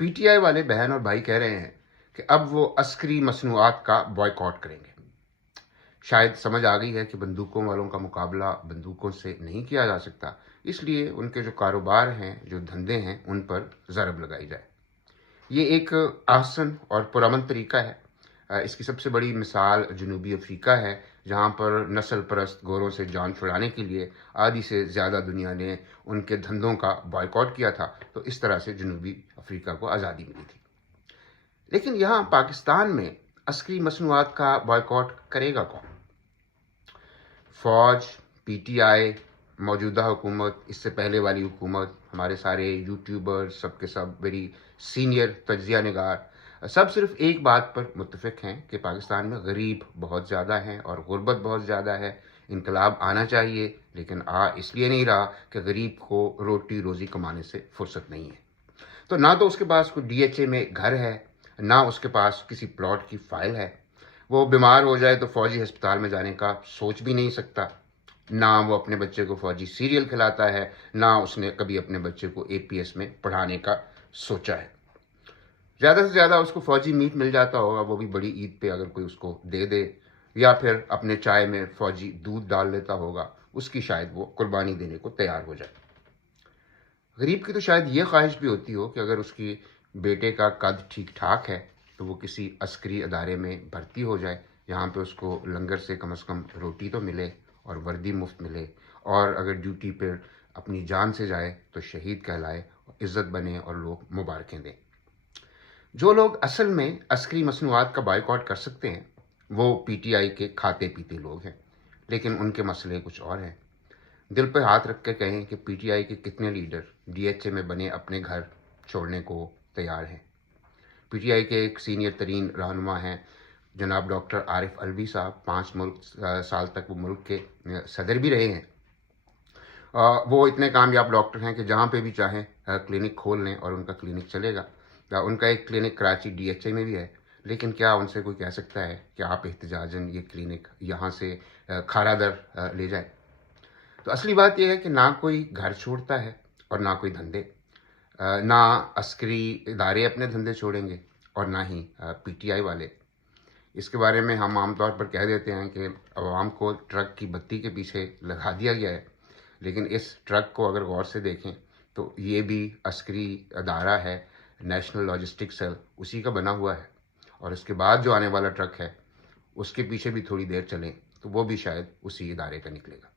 P T I والے بہن اور بھائی کہہ رہے ہیں کہ اب وہ عسکری مصنوعات کا بائیکاٹ کریں گے۔ شاید سمجھ آ گئی ہے کہ بندوقوں والوں کا مقابلہ بندوقوں سے نہیں کیا جا سکتا، اس لیے ان کے جو کاروبار ہیں، جو دھندے ہیں، ان پر ضرب لگائی جائے۔ یہ ایک آسن اور پرامن طریقہ ہے۔ اس کی سب سے بڑی مثال جنوبی افریقہ ہے، جہاں پر نسل پرست گوروں سے جان چھڑانے کے لیے آدھی سے زیادہ دنیا نے ان کے دھندوں کا بائیکاٹ کیا تھا، تو اس طرح سے جنوبی افریقہ کو آزادی ملی تھی۔ لیکن یہاں پاکستان میں عسکری مصنوعات کا بائیکاٹ کرے گا کون؟ فوج، پی ٹی آئی، موجودہ حکومت، اس سے پہلے والی حکومت، ہمارے سارے یوٹیوبر، سب کے سب میری سینئر تجزیہ نگار، سب صرف ایک بات پر متفق ہیں کہ پاکستان میں غریب بہت زیادہ ہیں اور غربت بہت زیادہ ہے۔ انقلاب آنا چاہیے، لیکن اس لیے نہیں رہا کہ غریب کو روٹی روزی کمانے سے فرصت نہیں ہے۔ تو نہ تو اس کے پاس کوئی ڈی ایچ اے میں گھر ہے، نہ اس کے پاس کسی پلاٹ کی فائل ہے۔ وہ بیمار ہو جائے تو فوجی ہسپتال میں جانے کا سوچ بھی نہیں سکتا۔ نہ وہ اپنے بچے کو فوجی سیریل کھلاتا ہے، نہ اس نے کبھی اپنے بچے کو اے پی ایس میں پڑھانے کا سوچا ہے۔ زیادہ سے زیادہ اس کو فوجی میٹ مل جاتا ہوگا، وہ بھی بڑی عید پہ اگر کوئی اس کو دے دے، یا پھر اپنے چائے میں فوجی دودھ ڈال لیتا ہوگا، اس کی شاید وہ قربانی دینے کو تیار ہو جائے۔ غریب کی تو شاید یہ خواہش بھی ہوتی ہو کہ اگر اس کی بیٹے کا قد ٹھیک ٹھاک ہے تو وہ کسی عسکری ادارے میں بھرتی ہو جائے، جہاں پہ اس کو لنگر سے کم از کم روٹی تو ملے اور وردی مفت ملے، اور اگر ڈیوٹی پہ اپنی جان سے جائے تو شہید کہلائے، عزت بنے اور لوگ مبارکیں دیں۔ جو لوگ اصل میں عسکری مصنوعات کا بائیکاٹ کر سکتے ہیں وہ پی ٹی آئی کے کھاتے پیتے لوگ ہیں، لیکن ان کے مسئلے کچھ اور ہیں۔ دل پہ ہاتھ رکھ کے کہیں کہ پی ٹی آئی کے کتنے لیڈر ڈی ایچ اے میں بنے اپنے گھر چھوڑنے کو تیار ہیں؟ پی ٹی آئی کے ایک سینئر ترین رہنما ہیں جناب ڈاکٹر عارف الوی صاحب، 5 سال تک وہ ملک کے صدر بھی رہے ہیں۔ وہ اتنے کامیاب ڈاکٹر ہیں کہ جہاں پہ بھی چاہیں کلینک کھول لیں اور ان کا کلینک چلے گا۔ ان کا ایک clinic Karachi D H A میں بھی ہے، لیکن کیا ان سے کوئی کہہ سکتا ہے کہ آپ احتجاجاً یہ کلینک یہاں سے کھارا در لے جائیں؟ تو اصلی بات یہ ہے کہ نہ کوئی گھر چھوڑتا ہے اور نہ کوئی دھندے، نہ عسکری ادارے اپنے دھندے چھوڑیں گے اور نہ ہی پی ٹی آئی والے۔ اس کے بارے میں ہم عام طور پر کہہ دیتے ہیں کہ عوام کو ٹرک کی بتی کے پیچھے لگا دیا گیا ہے، لیکن اس ٹرک کو اگر غور سے دیکھیں تو یہ بھی عسکری ادارہ ہے، نیشنل لاجسٹک سیل، اسی کا بنا ہوا ہے، اور اس کے بعد جو آنے والا ٹرک ہے اس کے پیچھے بھی تھوڑی دیر چلیں تو وہ بھی شاید اسی ادارے کا نکلے گا۔